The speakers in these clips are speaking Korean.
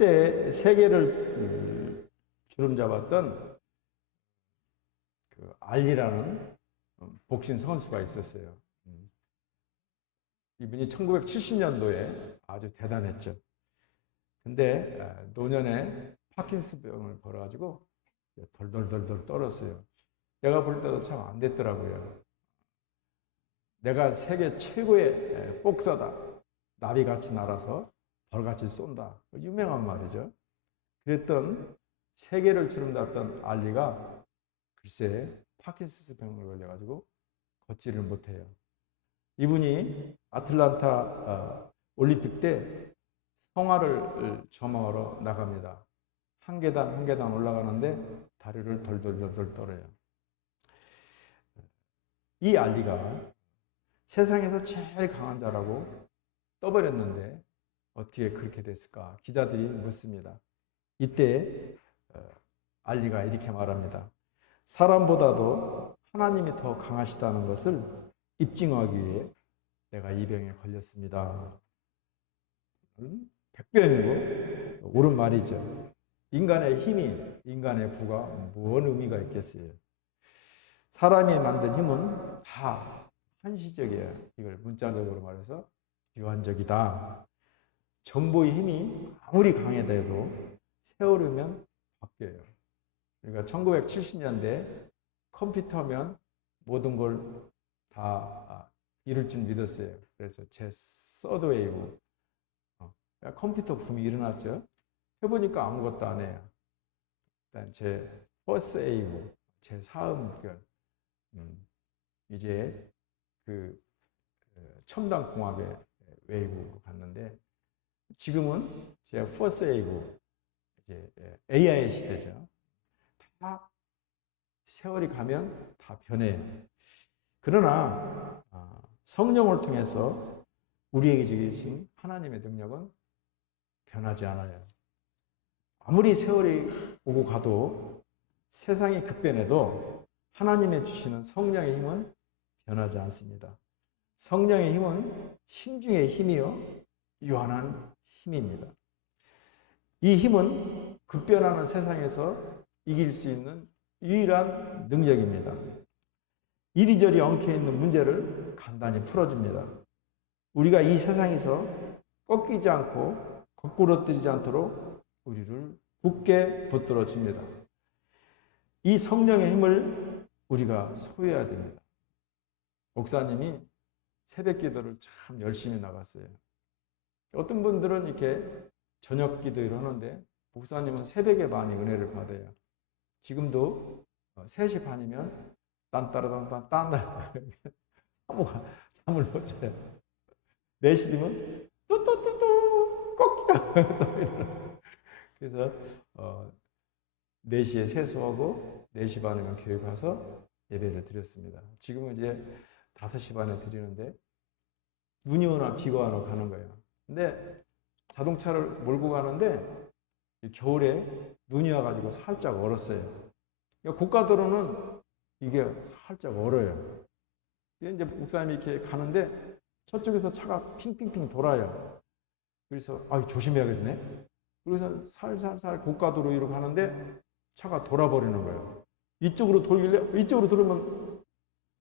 한때 세계를 주름잡았던 그 알리라는 복싱 선수가 있었어요. 이분이 1970년도에 아주 대단했죠. 근데 노년에 파킨슨병을 벌어가지고 덜덜덜덜 떨었어요. 내가 볼 때도 참 안 됐더라고요. 내가 세계 최고의 복서다. 나비같이 날아서 벌같이 쏜다. 유명한 말이죠. 그랬던 세계를 주름잡던 알리가 글쎄 파킨슨스 병을 걸려가지고 걷지를 못해요. 이분이 아틀란타 올림픽 때 성화를 점화하러 나갑니다. 한 계단 한 계단 올라가는데 다리를 덜덜덜덜 떨어요. 이 알리가 세상에서 제일 강한 자라고 떠버렸는데 어떻게 그렇게 됐을까? 기자들이 묻습니다. 이때 알리가 이렇게 말합니다. 사람보다도 하나님이 더 강하시다는 것을 입증하기 위해 내가 이 병에 걸렸습니다. 백병이고 옳은 말이죠. 인간의 힘이, 인간의 부가 뭔 의미가 있겠어요. 사람이 만든 힘은 다 한시적이에요. 이걸 문자적으로 말해서 유한적이다. 정보의 힘이 아무리 강해도 세월이면 바뀌어요. 그러니까 1970년대 컴퓨터면 모든 걸 다 이룰 줄 믿었어요. 그래서 제 서드웨이브 컴퓨터 붐이 일어났죠. 해보니까 아무것도 안 해요. 일단 제 퍼스트 웨이브, 제 사음결 이제 그 첨단 공학의 웨이브로 갔는데 지금은 제 퍼스트 웨이브 이제 AI 시대죠. 다 세월이 가면 다 변해요. 그러나 성령을 통해서 우리에게 주신 하나님의 능력은 변하지 않아요. 아무리 세월이 오고 가도 세상이 급변해도 하나님의 주시는 성령의 힘은 변하지 않습니다. 성령의 힘은 힘 중의 힘이요 유한한 힘입니다. 이 힘은 급변하는 세상에서 이길 수 있는 유일한 능력입니다. 이리저리 엉켜있는 문제를 간단히 풀어줍니다. 우리가 이 세상에서 꺾이지 않고 거꾸로 뜨지 않도록 우리를 굳게 붙들어 줍니다. 이 성령의 힘을 우리가 소유해야 됩니다. 목사님이 새벽 기도를 참 열심히 나갔어요. 어떤 분들은 이렇게 저녁 기도를 하는데 목사님은 새벽에 많이 은혜를 받아요. 지금도 3시 반이면 딴따라딴딴 사모가 잠을 못 자요. 4시 되면 뚜뚜뚜뚜 꺾여. 그래서 4시에 세수하고 4시 반이면 교회 가서 예배를 드렸습니다. 지금은 이제 5시 반에 드리는데 눈이 오나 비가 오나 가는 거예요. 근데 자동차를 몰고 가는데 겨울에 눈이 와가지고 살짝 얼었어요. 그러니까 고가도로는 이게 살짝 얼어요. 이제 목사님이 이렇게 가는데 저쪽에서 차가 핑핑핑 돌아요. 그래서 조심해야겠네. 그래서 살살살 고가도로 위로 가는데 차가 돌아버리는 거예요. 이쪽으로 돌리면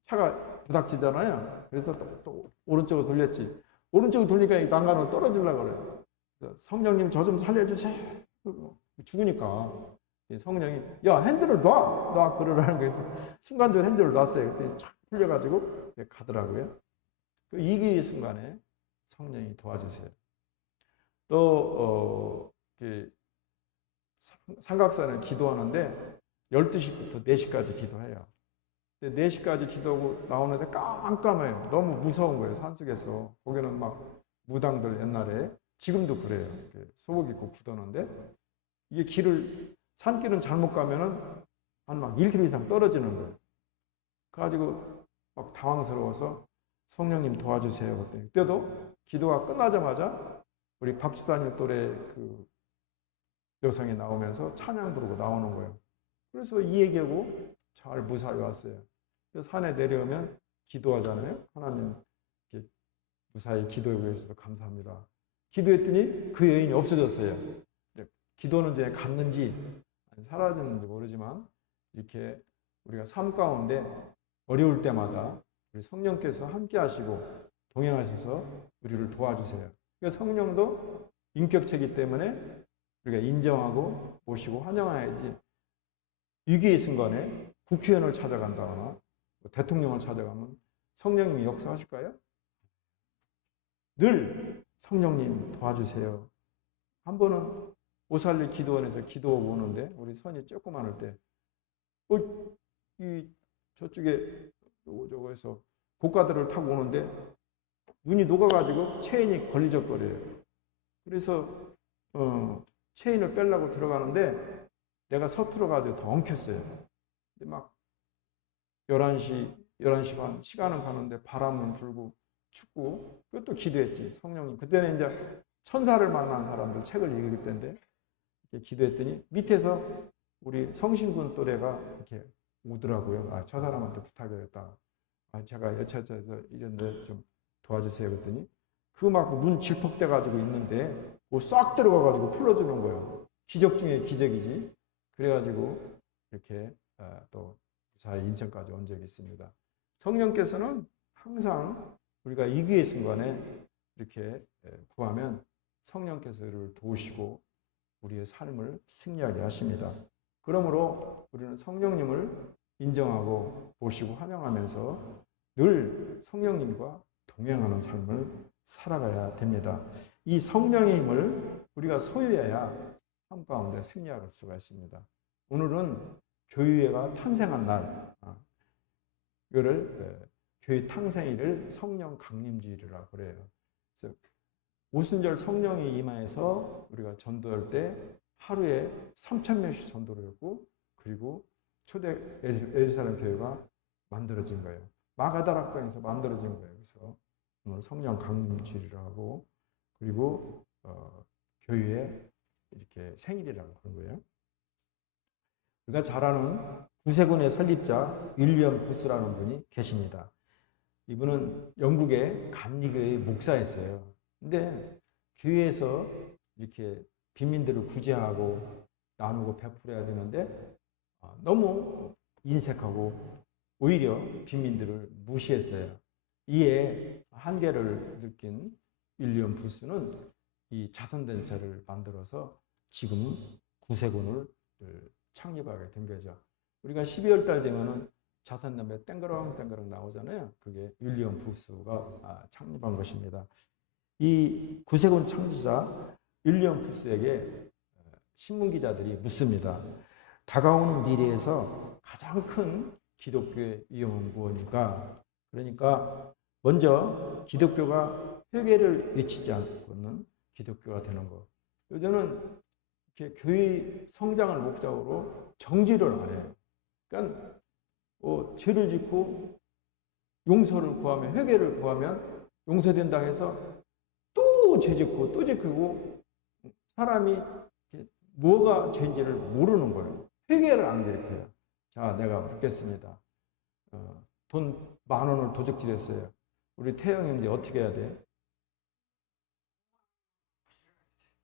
차가 부닥치잖아요. 그래서 또 오른쪽으로 돌렸지. 오른쪽으로 돌리니까 난간으로 떨어지려고 그래요. 성령님 저 좀 살려주세요. 죽으니까 성령이 야 핸들을 놔 그러라는 거에서 순간적으로 핸들을 놨어요. 그때 착 풀려가지고 가더라고요. 이 순간에 성령이 도와주세요. 또 삼각산을 기도하는데 12시부터 4시까지 기도해요. 4시까지 기도하고 나오는데 깜깜해요. 너무 무서운 거예요. 산속에서. 거기는 막 무당들 옛날에 지금도 그래요. 소복 입고 기도하는데 이게 산길은 잘못 가면은 한 막 1km 이상 떨어지는 거예요. 그래가지고 막 당황스러워서 성령님 도와주세요. 그때도 기도가 끝나자마자 우리 박 지사님 또래 그 여성이 나오면서 찬양 부르고 나오는 거예요. 그래서 이 얘기하고 잘 무사히 왔어요. 그래서 산에 내려오면 기도하잖아요. 하나님 무사히 기도해 주셔서 감사합니다. 기도했더니 그 여인이 없어졌어요. 기도는 이제 갔는지 사라졌는지 모르지만 이렇게 우리가 삶 가운데 어려울 때마다 우리 성령께서 함께 하시고 동행하셔서 우리를 도와주세요. 그러니까 성령도 인격체이기 때문에 우리가 인정하고 모시고 환영해야지. 위기의 순간에 국회의원을 찾아간다거나 대통령을 찾아가면 성령님이 역사하실까요? 늘 성령님 도와주세요. 한 번은 오살리 기도원에서 기도 오는데 우리 선이 조그만할 때 저쪽에 저거에서 고가들을 타고 오는데 눈이 녹아가지고 체인이 걸리적거려요. 그래서 체인을 빼려고 들어가는데 내가 서툴러가지고 더 엉켰어요. 근데 막 11시 반 시간은 가는데 바람은 불고 춥고 그것도 기도했지. 성령님. 그때는 이제 천사를 만난 사람들 책을 읽을 때인데 기도했더니 밑에서 우리 성신군 또래가 이렇게 오더라고요. 아, 저 사람한테 부탁드렸다. 아, 제가 여차저차 이런데 좀 도와주세요. 그랬더니 그 막 눈 질퍽대가지고 있는데 뭐 싹 들어가가지고 풀어주는 거예요. 기적 중에 기적이지. 그래가지고 이렇게 또 무사히 인천까지 온 적이 있습니다. 성령께서는 항상 우리가 위기의 순간에 이렇게 구하면 성령께서를 도우시고 우리의 삶을 승리하게 하십니다. 그러므로 우리는 성령님을 인정하고 보시고 환영하면서 늘 성령님과 동행하는 삶을 살아가야 됩니다. 이 성령의 힘을 우리가 소유해야 삶 가운데 승리할 수가 있습니다. 오늘은 교회가 탄생한 날, 이거를 교회 탄생일을 성령 강림주일이라고 그래요. 그래서 오순절 성령이 임하여서 우리가 전도할 때 하루에 3,000명씩 전도를 했고, 그리고 초대 예루살렘 교회가 만들어진 거예요. 마가다락방에서 만들어진 거예요. 그래서 오늘 성령 강림주일이라고 하고, 그리고 교회의 이렇게 생일이라고 그런 거예요. 우리가 잘 아는 구세군의 설립자 윌리엄 부스라는 분이 계십니다. 이분은 영국의 감리교회의 목사였어요. 근데 교회에서 이렇게 빈민들을 구제하고 나누고 베풀어야 되는데 너무 인색하고 오히려 빈민들을 무시했어요. 이에 한계를 느낀 윌리엄 부스는 이 자선단체를 만들어서 지금 구세군을 창립하게 된 거죠. 우리가 12월 달 되면은 자선단체 땡그렁땡그렁 나오잖아요. 그게 윌리엄 부스가 창립한 것입니다. 이 구세군 창시자 윌리엄 부스에게 신문기자들이 묻습니다. 다가오는 미래에서 가장 큰 기독교의 위험은 무엇일까? 그러니까 먼저 기독교가 회개를 외치지 않고는 기독교가 되는 것. 요즘은 이렇게 교회 성장을 목적으로 정지를 안 해요. 그러니까 죄를 짓고 용서를 구하면, 회개를 구하면 용서된다 해서 또 죄 짓고 또 짓고 사람이 뭐가 죄인지를 모르는 거예요. 회개를 안 가르쳐요. 자, 내가 묻겠습니다. 돈 10,000원을 도둑질했어요. 우리 태영 형제 어떻게 해야 돼?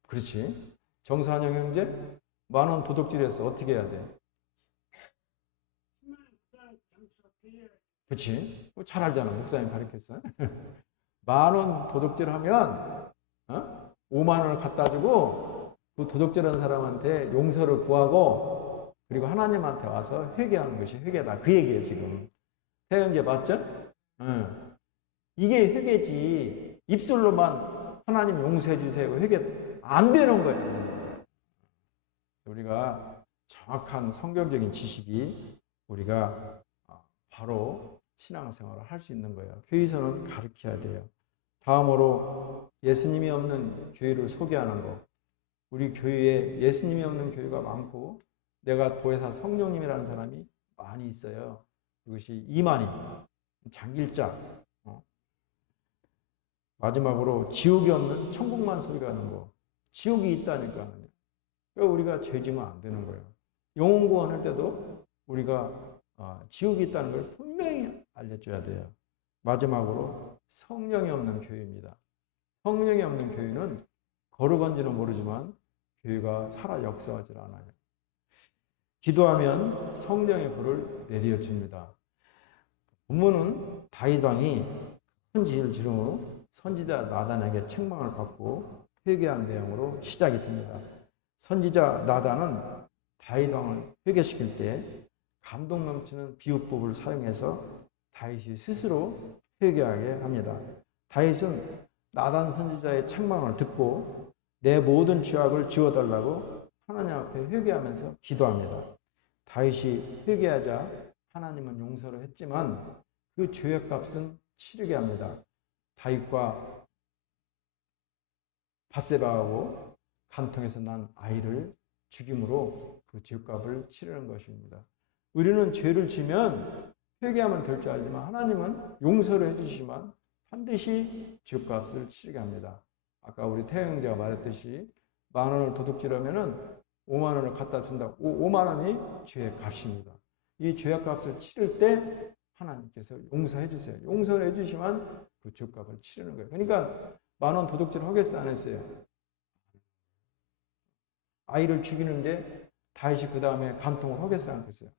그렇지. 정산영 형제 10,000원 도둑질했어. 어떻게 해야 돼? 그렇지. 잘 알잖아. 목사님 가르쳤어. 10,000원 도둑질하면 50,000원을 갖다 주고 그 도둑질한 사람한테 용서를 구하고 그리고 하나님한테 와서 회개하는 것이 회개다. 그 얘기예요 지금. 태영제 맞죠? 이게 회개지. 입술로만 하나님 용서해 주세요. 회개 안 되는 거예요. 우리가 정확한 성경적인 지식이 우리가 바로 신앙생활을 할 수 있는 거예요. 교회에서는 가르쳐야 돼요. 다음으로 예수님이 없는 교회를 소개하는 거. 우리 교회에 예수님이 없는 교회가 많고 내가 보혜사 성령님이라는 사람이 많이 있어요. 그것이 이만희, 장길자. 마지막으로 지옥이 없는 천국만 소개하는 거. 지옥이 있다니까요. 그러니까 우리가 죄지면 안 되는 거예요. 영혼 구원할 때도 우리가 지옥이 있다는 걸 분명히 알려줘야 돼요. 마지막으로 성령이 없는 교회입니다. 성령이 없는 교회는 거룩한지는 모르지만 교회가 살아 역사하지 않아요. 기도하면 성령의 불을 내려 줍니다. 본문은 다윗 왕이 큰 죄를 지름으로 선지자 나단에게 책망을 받고 회개한 내용으로 시작이 됩니다. 선지자 나단은 다윗 왕을 회개시킬 때 감동 넘치는 비유법을 사용해서 다윗이 스스로 회개하게 합니다. 다윗은 나단 선지자의 책망을 듣고 내 모든 죄악을 지워달라고 하나님 앞에 회개하면서 기도합니다. 다윗이 회개하자 하나님은 용서를 했지만 그 죄의 값은 치르게 합니다. 다윗과 밧세바하고 간통에서 난 아이를 죽임으로 그 죄값을 치르는 것입니다. 우리는 죄를 지면 회개하면 될 줄 알지만 하나님은 용서를 해주시지만 반드시 죄값을 치르게 합니다. 아까 우리 태영 형제가 말했듯이 10,000원을 도둑질하면은 50,000원을 갖다 준다고 50,000원이 죄의 값입니다. 이 죄의 값을 치를 때 하나님께서 용서해 주세요. 용서를 해주시면 그 죄값을 치르는 거예요. 그러니까 10,000원 도둑질 하겠어요, 안 했어요? 아이를 죽이는데 다윗이 그 다음에 간통을 하겠어요, 안 했어요?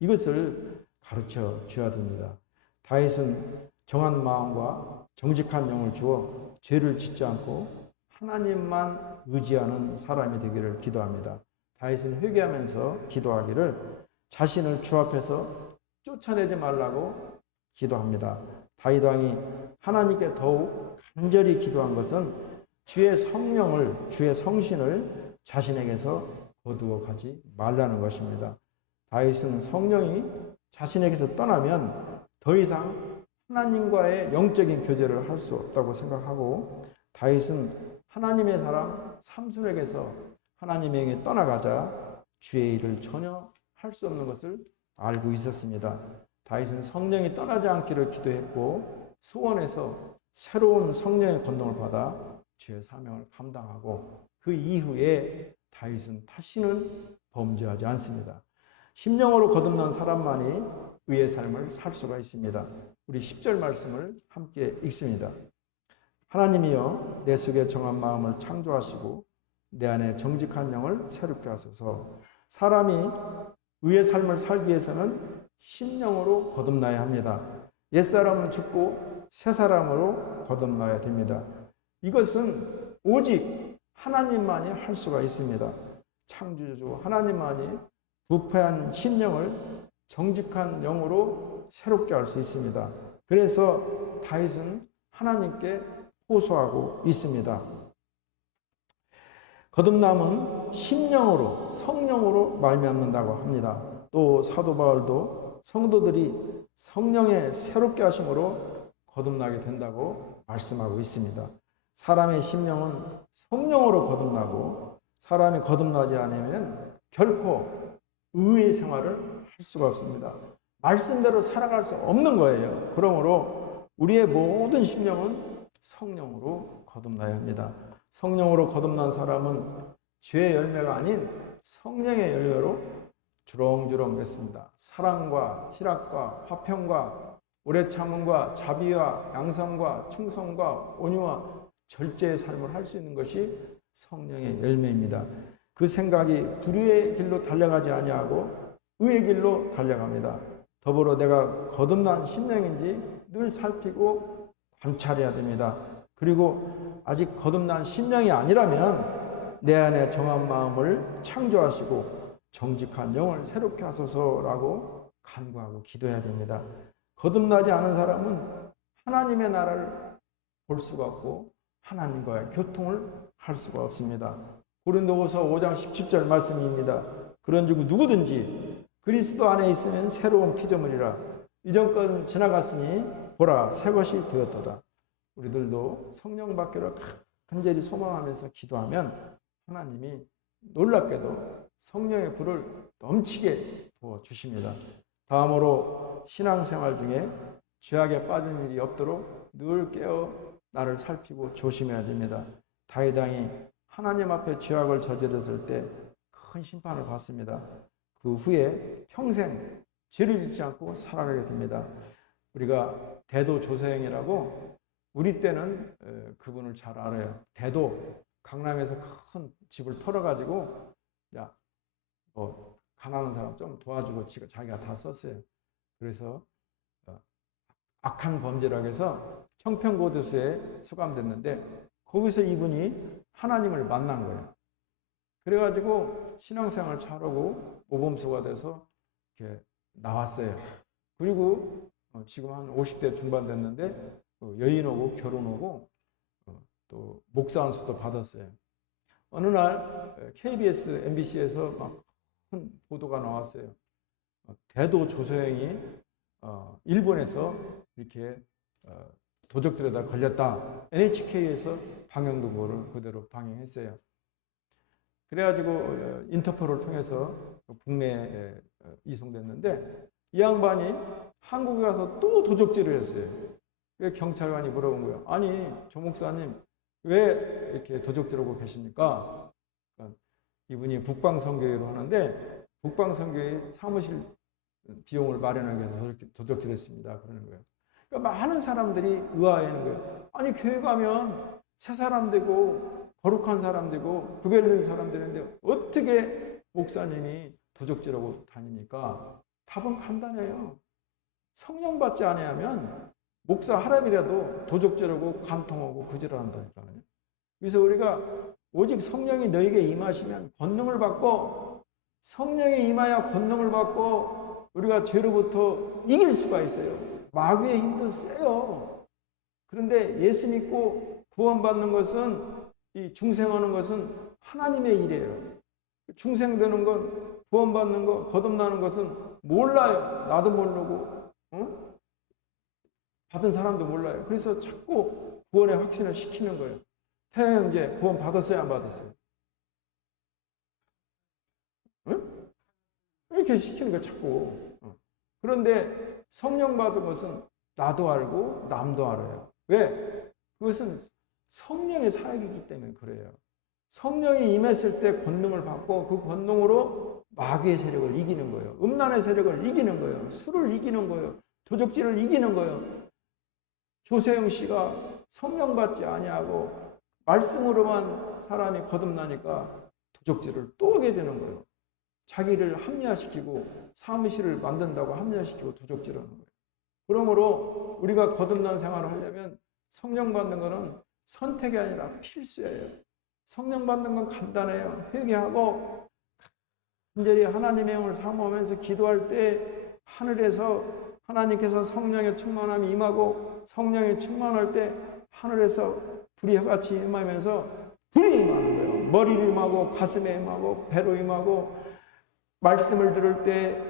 이것을 가르쳐 줘야 됩니다. 다윗은 정한 마음과 정직한 영을 주어 죄를 짓지 않고 하나님만 의지하는 사람이 되기를 기도합니다. 다윗은 회개하면서 기도하기를 자신을 주 앞에서 쫓아내지 말라고 기도합니다. 다윗 왕이 하나님께 더욱 간절히 기도한 것은 주의 성령을, 주의 성신을 자신에게서 거두어 가지 말라는 것입니다. 다윗은 성령이 자신에게서 떠나면 더 이상 하나님과의 영적인 교제를 할 수 없다고 생각하고 다윗은 하나님의 사람 삼손에게서 하나님에게 떠나가자 주의 일을 전혀 할 수 없는 것을 알고 있었습니다. 다윗은 성령이 떠나지 않기를 기도했고 소원에서 새로운 성령의 권능을 받아 주의 사명을 감당하고 그 이후에 다윗은 다시는 범죄하지 않습니다. 심령으로 거듭난 사람만이 의의 삶을 살 수가 있습니다. 우리 10절 말씀을 함께 읽습니다. 하나님이여 내 속에 정한 마음을 창조하시고 내 안에 정직한 영을 새롭게 하소서. 사람이 의의 삶을 살기 위해서는 심령으로 거듭나야 합니다. 옛사람은 죽고 새 사람으로 거듭나야 됩니다. 이것은 오직 하나님만이 할 수가 있습니다. 창조주 하나님만이 부패한 심령을 정직한 영으로 새롭게 할 수 있습니다. 그래서 다윗은 하나님께 호소하고 있습니다. 거듭남은 심령으로, 성령으로 말미암는다고 합니다. 또 사도 바울도 성도들이 성령의 새롭게 하심으로 거듭나게 된다고 말씀하고 있습니다. 사람의 심령은 성령으로 거듭나고 사람이 거듭나지 않으면 결코 의의 생활을 할 수가 없습니다. 말씀대로 살아갈 수 없는 거예요. 그러므로 우리의 모든 심령은 성령으로 거듭나야 합니다. 성령으로 거듭난 사람은 죄의 열매가 아닌 성령의 열매로 주렁주렁 맺습니다. 사랑과 희락과 화평과 오래 참음과 자비와 양성과 충성과 온유와 절제의 삶을 할 수 있는 것이 성령의 열매입니다. 그 생각이 불의의 길로 달려가지 아니하고 의의 길로 달려갑니다. 더불어 내가 거듭난 심령인지 늘 살피고 관찰해야 됩니다. 그리고 아직 거듭난 심령이 아니라면 내 안에 정한 마음을 창조하시고 정직한 영을 새롭게 하소서라고 간구하고 기도해야 됩니다. 거듭나지 않은 사람은 하나님의 나라를 볼 수가 없고 하나님과의 교통을 할 수가 없습니다. 고린도후서 5장 17절 말씀입니다. 그런즉 누구든지 그리스도 안에 있으면 새로운 피조물이라 이전 것은 지나갔으니 보라 새 것이 되었도다. 우리들도 성령 받기를 간절히 소망하면서 기도하면 하나님이 놀랍게도 성령의 불을 넘치게 부어주십니다. 다음으로 신앙생활 중에 죄악에 빠진 일이 없도록 늘 깨어 나를 살피고 조심해야 됩니다. 다윗 왕이 하나님 앞에 죄악을 저질렀을 때 큰 심판을 받습니다. 그 후에 평생 죄를 짓지 않고 살아가게 됩니다. 우리가 대도 조서영이라고 우리 때는 그분을 잘 알아요. 대도 강남에서 큰 집을 털어가지고 야, 뭐 가난한 사람 좀 도와주고 자기가 다 썼어요. 그래서 악한 범죄라고 해서 청평고도소에 수감됐는데 거기서 이분이 하나님을 만난 거예요. 그래가지고 신앙생활을 잘하고 모범수가 돼서 이렇게 나왔어요. 그리고 지금 한 50대 중반 됐는데 여인하고 결혼하고 또 목사 안수도 받았어요. 어느 날 KBS, MBC에서 막 큰 보도가 나왔어요. 대도 조소영이 일본에서 이렇게 도적들에다 걸렸다. NHK에서 방영도 그거를 그대로 방영했어요. 그래가지고 인터폴을 통해서 국내에 이송됐는데 이 양반이 한국에 가서 또 도적질을 했어요. 그래서 경찰관이 물어본 거예요. 아니, 조 목사님 왜 이렇게 도적질하고 계십니까? 이분이 북방선교회로 하는데 북방선교회 사무실 비용을 마련하기 위해서 도적질했습니다. 그러는 거예요. 그러니까 많은 사람들이 의아해하는 거예요. 아니, 교회 가면 새 사람 되고 거룩한 사람 되고 구별된 사람 되는데 어떻게 목사님이 도적질하고 다닙니까? 답은 간단해요. 성령 받지 아니하면 목사 하랍이라도 도적질하고 간통하고 그질한다니까요. 그래서 우리가 오직 성령이 너에게 임하시면 권능을 받고 성령이 임하여 권능을 받고 우리가 죄로부터 이길 수가 있어요. 마귀의 힘도 세요. 그런데 예수 믿고 구원받는 것은 이 중생하는 것은 하나님의 일이에요. 중생되는 것, 구원받는 것, 거듭나는 것은 몰라요. 나도 모르고 받은 사람도 몰라요. 그래서 자꾸 구원의 확신을 시키는 거예요. 태영 형제 구원 받았어요, 안 받았어요? 응? 이렇게 시키는 거예요, 자꾸. 그런데 성령 받은 것은 나도 알고 남도 알아요. 왜? 그것은 성령의 사역이기 때문에 그래요. 성령이 임했을 때 권능을 받고 그 권능으로 마귀의 세력을 이기는 거예요. 음란의 세력을 이기는 거예요. 술을 이기는 거예요. 도적질을 이기는 거예요. 조세영 씨가 성령 받지 아니하고 말씀으로만 사람이 거듭나니까 도적질을 또 하게 되는 거예요. 자기를 합리화시키고 사무실을 만든다고 합리화시키고 도적질하는 거예요. 그러므로 우리가 거듭난 생활을 하려면 성령 받는 것은 선택이 아니라 필수예요. 성령 받는 건 간단해요. 회개하고 간절히 하나님의 영을 사모하면서 기도할 때 하늘에서 하나님께서 성령의 충만함이 임하고 성령이 충만할 때 하늘에서 불이 같이 임하면서 불이 임하는 거예요. 머리를 임하고 가슴에 임하고 배로 임하고 말씀을 들을 때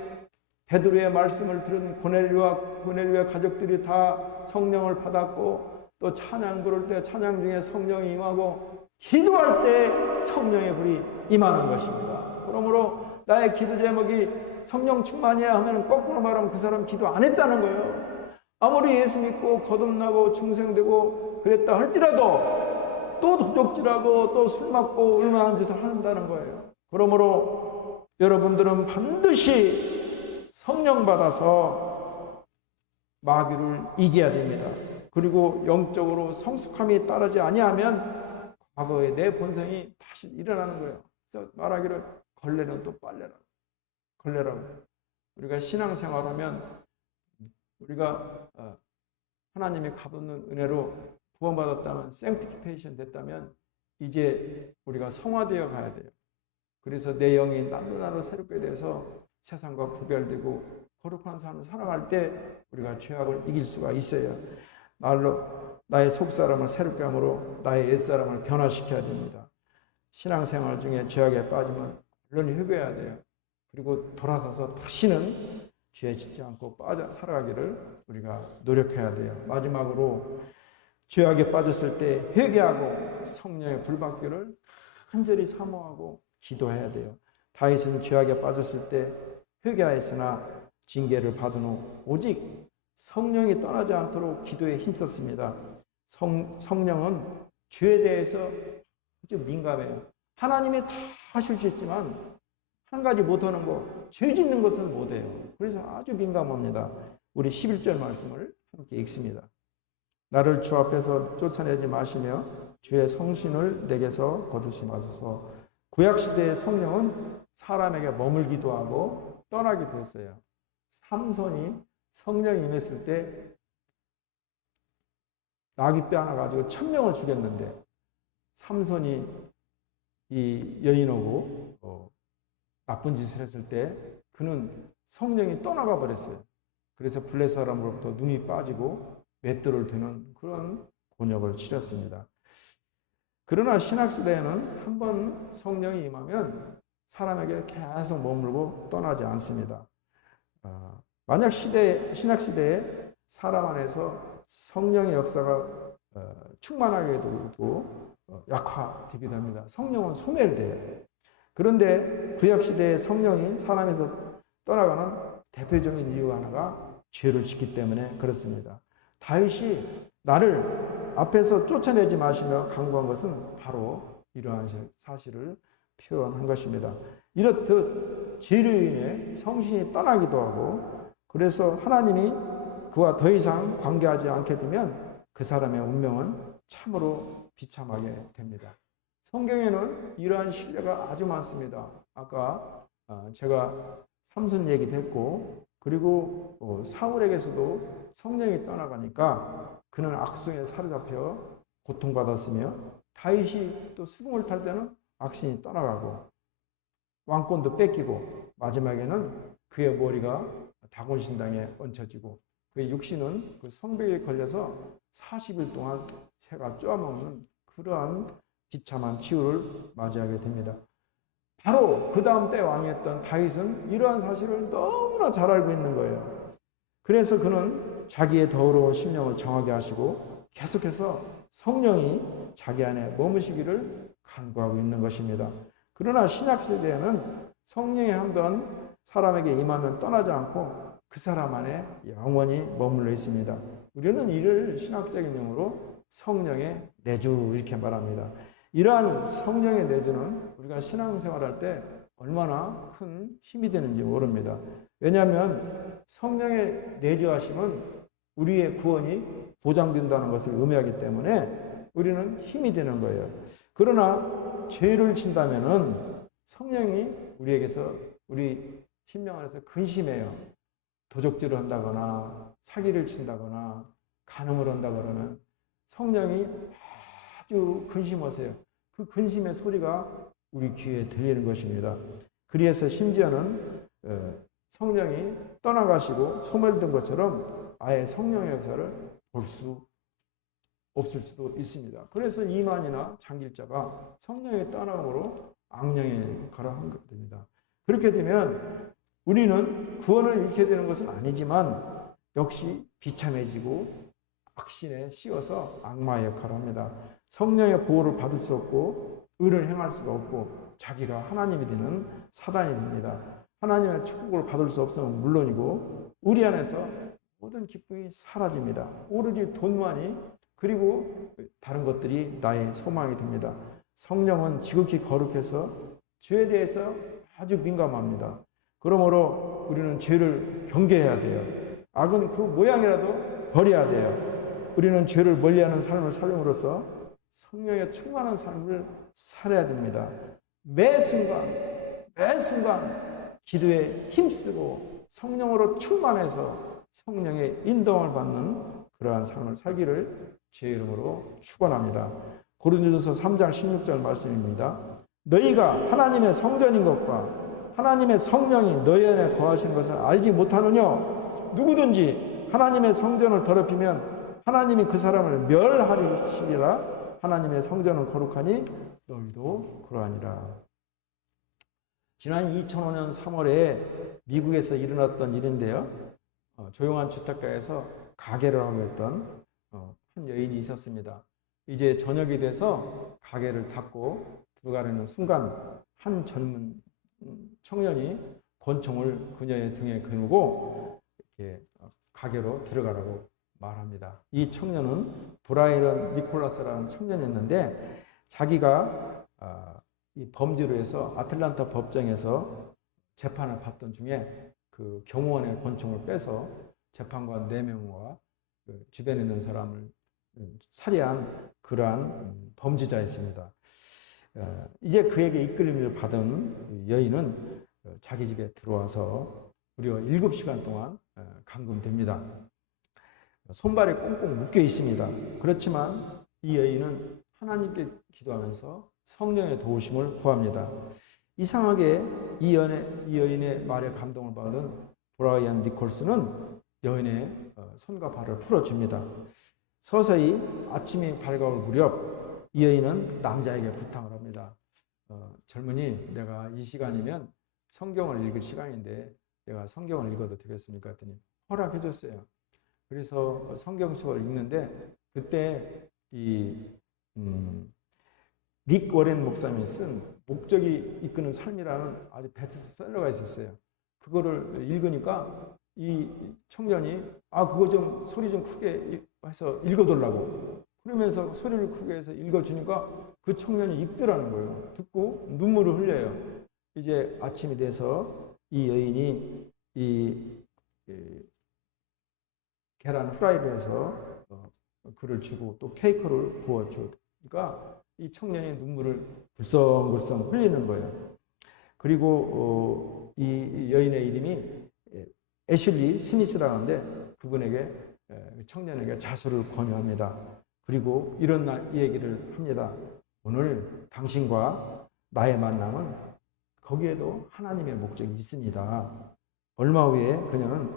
베드로의 말씀을 들은 고넬료와 가족들이 다 성령을 받았고 또 찬양 부를 때 찬양 중에 성령이 임하고 기도할 때 성령의 불이 임하는 것입니다. 그러므로 나의 기도 제목이 성령 충만이야 하면 거꾸로 말하면 그 사람 기도 안 했다는 거예요. 아무리 예수 믿고 거듭나고 중생되고 그랬다 할지라도 또 도적질하고 또 술 먹고 얼마나 짓을 한다는 거예요. 그러므로 여러분들은 반드시 성령 받아서 마귀를 이겨야 됩니다. 그리고 영적으로 성숙함이 따르지 아니하면 과거의 내 본성이 다시 일어나는 거예요. 그래서 말하기를 걸레는 또 빨래라고. 걸레라고. 우리가 신앙생활하면 우리가 하나님의 값없는 은혜로 구원받았다면 sanctification 됐다면 이제 우리가 성화되어 가야 돼요. 그래서 내 영이 날로 새롭게 돼서 세상과 구별되고 거룩한 삶을 살아갈 때 우리가 죄악을 이길 수가 있어요. 나의 속사람을 새롭게 함으로 나의 옛사람을 변화시켜야 됩니다. 신앙생활 중에 죄악에 빠지면 물론 회개해야 돼요. 그리고 돌아서서 다시는 죄에 짓지 않고 살아가기를 우리가 노력해야 돼요. 마지막으로 죄악에 빠졌을 때 회개하고 성령의 불받기를 간절히 사모하고 기도해야 돼요. 다윗은 죄악에 빠졌을 때 회개하였으나 징계를 받은 후 오직 성령이 떠나지 않도록 기도에 힘썼습니다. 성령은 죄에 대해서 아주 민감해요. 하나님이 다 하실 수 있지만 한 가지 못하는 거, 죄 짓는 것은 못해요. 그래서 아주 민감합니다. 우리 11절 말씀을 함께 읽습니다. 나를 주 앞에서 쫓아내지 마시며 주의 성신을 내게서 거두시 마소서. 구약시대의 성령은 사람에게 머물기도 하고 떠나기도 했어요. 삼손이 성령이 임했을 때 나귀 뼈 하나 가지고 1000명을 죽였는데, 삼손이 이 여인하고 나쁜 짓을 했을 때 그는 성령이 떠나가 버렸어요. 그래서 블레 사람으로부터 눈이 빠지고 맷돌을 드는 그런 곤욕을 치렀습니다. 그러나 신학시대에는 한번 성령이 임하면 사람에게 계속 머물고 떠나지 않습니다. 만약 신학시대에 사람 안에서 성령의 역사가 충만하게 되고 약화되기도 합니다. 성령은 소멸돼요. 그런데 구약시대의 성령이 사람에서 떠나가는 대표적인 이유 하나가 죄를 짓기 때문에 그렇습니다. 다윗이 나를 앞에서 쫓아내지 마시며 강구한 것은 바로 이러한 사실을 표현한 것입니다. 이렇듯 죄로 인해 성신이 떠나기도 하고, 그래서 하나님이 그와 더 이상 관계하지 않게 되면 그 사람의 운명은 참으로 비참하게 됩니다. 성경에는 이러한 신뢰가 아주 많습니다. 아까 제가 삼손 얘기도 했고, 그리고 사울에게서도 성령이 떠나가니까 그는 악성에 사로잡혀 고통받았으며, 다윗이 또 수금을 탈 때는 악신이 떠나가고 왕권도 뺏기고 마지막에는 그의 머리가 다곤신당에 얹혀지고 그의 육신은 그 성벽에 걸려서 40일 동안 새가 쪼아먹는 그러한 비참한 치유를 맞이하게 됩니다. 바로 그 다음 때 왕이었던 다윗은 이러한 사실을 너무나 잘 알고 있는 거예요. 그래서 그는 자기의 더러운 심령을 정하게 하시고 계속해서 성령이 자기 안에 머무시기를 간구하고 있는 것입니다. 그러나 신약시대에는 성령이 한번 사람에게 임하면 떠나지 않고 그 사람 안에 영원히 머물러 있습니다. 우리는 이를 신학적인 용어로 성령의 내주 이렇게 말합니다. 이러한 성령의 내주는 우리가 신앙생활할 때 얼마나 큰 힘이 되는지 모릅니다. 왜냐하면 성령의 내주하심은 우리의 구원이 보장된다는 것을 의미하기 때문에 우리는 힘이 되는 거예요. 그러나 죄를 진다면은 성령이 우리에게서 우리 심령 안에서 근심해요. 도적질을 한다거나 사기를 친다거나 간음을 한다거나 그러면 성령이 아주 근심하세요. 그 근심의 소리가 우리 귀에 들리는 것입니다. 그래서 심지어는 성령이 떠나가시고 소멸된 것처럼 아예 성령의 역사를 볼 수 없을 수도 있습니다. 그래서 이만이나 장길자가 성령의 떠남으로 악령에 가라한 것입니다. 그렇게 되면 우리는 구원을 잃게 되는 것은 아니지만 역시 비참해지고 악신에 씌워서 악마의 역할을 합니다. 성령의 보호를 받을 수 없고 의를 행할 수가 없고 자기가 하나님이 되는 사단이 됩니다. 하나님의 축복을 받을 수 없으면 물론이고 우리 안에서 모든 기쁨이 사라집니다. 오로지 돈만이 그리고 다른 것들이 나의 소망이 됩니다. 성령은 지극히 거룩해서 죄에 대해서 아주 민감합니다. 그러므로 우리는 죄를 경계해야 돼요. 악은 그 모양이라도 버려야 돼요. 우리는 죄를 멀리하는 삶을 살림으로써 성령에 충만한 삶을 살아야 됩니다. 매 순간 기도에 힘쓰고 성령으로 충만해서 성령의 인도함을 받는 그러한 삶을 살기를 주의 이름으로 축원합니다. 고린도전서 3장 16절 말씀입니다. 너희가 하나님의 성전인 것과 하나님의 성령이 너희 안에 거하시는 것을 알지 못하느냐? 누구든지 하나님의 성전을 더럽히면 하나님이 그 사람을 멸하리시리라. 하나님의 성전은 거룩하니 너희도 그러하니라. 지난 2005년 3월에 미국에서 일어났던 일인데요. 조용한 주택가에서 가게를 하고 있던 한 여인이 있었습니다. 이제 저녁이 돼서 가게를 닫고 들어가려는 순간 한 젊은 청년이 권총을 그녀의 등에 겨누고 이렇게 가게로 들어가라고 말합니다. 이 청년은 브라이언 니콜라스라는 청년이었는데 자기가 이 범죄로 해서 아틀란타 법정에서 재판을 받던 중에 그 경호원의 권총을 빼서 재판관 4명과 그 주변에 있는 사람을 살해한 그러한 범죄자였습니다. 이제 그에게 이끌림을 받은 여인은 자기 집에 들어와서 무려 7시간 동안 감금됩니다. 손발이 꽁꽁 묶여 있습니다. 그렇지만 이 여인은 하나님께 기도하면서 성령의 도우심을 구합니다. 이상하게 이 여인의 말에 감동을 받은 브라이언 니콜스는 여인의 손과 발을 풀어줍니다. 서서히 아침이 밝아올 무렵 이 여인은 남자에게 부탁을 합니다. 젊은이, 내가 이 시간이면 성경을 읽을 시간인데 내가 성경을 읽어도 되겠습니까? 했더니 허락해 줬어요. 그래서 성경책을 읽는데 그때 릭 워렌 목사님이 쓴 목적이 이끄는 삶이라는 아주 베스트셀러가 있었어요. 그거를 읽으니까 이 청년이 그거 좀 소리 좀 크게 해서 읽어달라고 그러면서 소리를 크게 해서 읽어주니까 그 청년이 읽더라는 거예요. 듣고 눈물을 흘려요. 이제 아침이 돼서 이 여인이 계란 후라이를 해서 그를 주고 또 케이크를 구워주니까 이 청년이 눈물을 불썽불썽 흘리는 거예요. 그리고 이 여인의 이름이 애슐리 스미스라는데 그분에게 청년에게 자수를 권유합니다. 그리고 이런 얘기를 합니다. 오늘 당신과 나의 만남은 거기에도 하나님의 목적이 있습니다. 얼마 후에 그녀는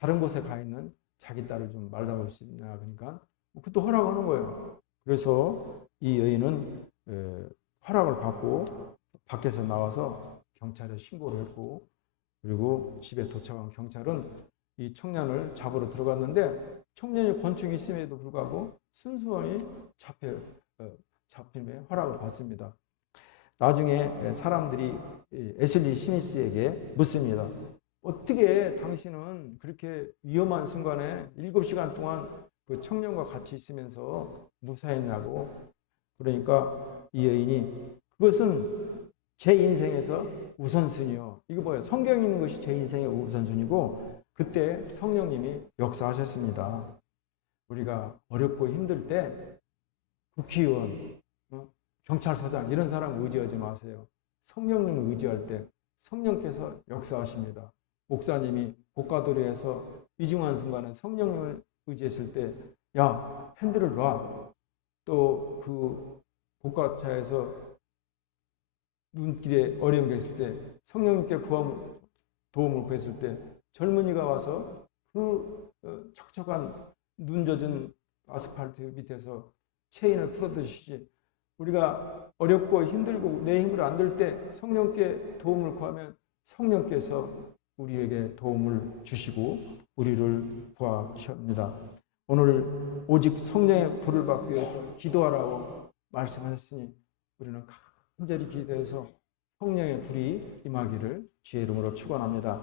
다른 곳에 가 있는 자기 딸을 좀 만나볼 수 있나 그러니까 그것도 허락하는 거예요. 그래서 이 여인은 허락을 받고 밖에서 나와서 경찰에 신고를 했고 그리고 집에 도착한 경찰은 이 청년을 잡으러 들어갔는데 청년이 권총이 있음에도 불구하고 순수하게 잡힘에 허락을 받습니다. 나중에 사람들이 애슐리 스미스에게 묻습니다. 어떻게 당신은 그렇게 위험한 순간에 7시간 동안 그 청년과 같이 있으면서 무사했냐고. 그러니까 이 여인이 그것은 제 인생에서 우선순위요. 이거 뭐예요? 성경에 있는 것이 제 인생의 우선순위고 그때 성령님이 역사하셨습니다. 우리가 어렵고 힘들 때 국회의원, 경찰서장 이런 사람 의지하지 마세요. 성령님을 의지할 때 성령께서 역사하십니다. 목사님이 고가도리에서 위중한 순간에 성령님을 의지했을 때 야, 핸들을 놔. 또 그 고가차에서 눈길에 어려운 게 있을 때 성령님께 도움을 구했을 때 젊은이가 와서 그 척척한 눈 젖은 아스팔트 밑에서 체인을 풀어주시지. 우리가 어렵고 힘들고 내 힘으로 안 될 때 성령께 도움을 구하면 성령께서 우리에게 도움을 주시고 우리를 구하십니다. 오늘 오직 성령의 불을 받기 위해서 기도하라고 말씀하셨으니 우리는 간절히 기도해서 성령의 불이 임하기를 주의 이름으로 축원합니다.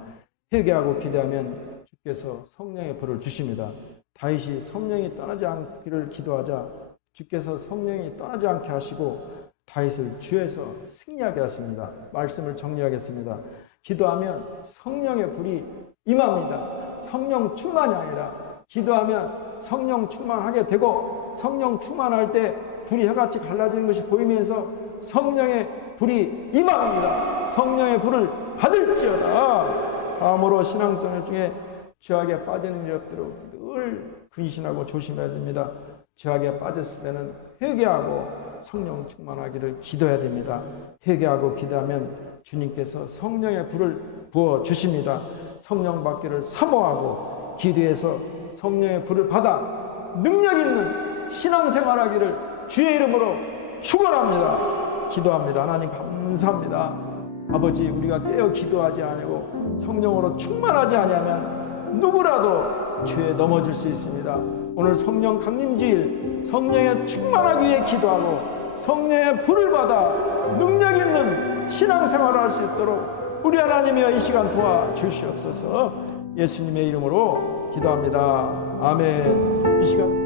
회개하고 기도하면 주께서 성령의 불을 주십니다. 다윗이 성령이 떠나지 않기를 기도하자 주께서 성령이 떠나지 않게 하시고 다윗을 주에서 승리하게 하십니다. 말씀을 정리하겠습니다. 기도하면 성령의 불이 임합니다. 성령 충만이 아니라 기도하면 성령 충만하게 되고 성령 충만할 때 불이 혀같이 갈라지는 것이 보이면서 성령의 불이 임합니다. 성령의 불을 받을지어다. 다음으로 신앙생활 중에 죄악에 빠지는 일 없도록 늘 근신하고 조심해야 됩니다. 죄악에 빠졌을 때는 회개하고 성령 충만하기를 기도해야 됩니다. 회개하고 기도하면 주님께서 성령의 불을 부어주십니다. 성령 받기를 사모하고 기도해서 성령의 불을 받아 능력 있는 신앙생활하기를 주의 이름으로 축원합니다. 기도합니다. 하나님 감사합니다. 아버지, 우리가 깨어 기도하지 아니하고 성령으로 충만하지 아니하면 누구라도 죄에 넘어질 수 있습니다. 오늘 성령 강림주일 성령에 충만하기 위해 기도하고 성령의 불을 받아 능력 있는 신앙생활을 할 수 있도록 우리 하나님이여 이 시간 도와주시옵소서. 예수님의 이름으로 기도합니다. 아멘. 이 시간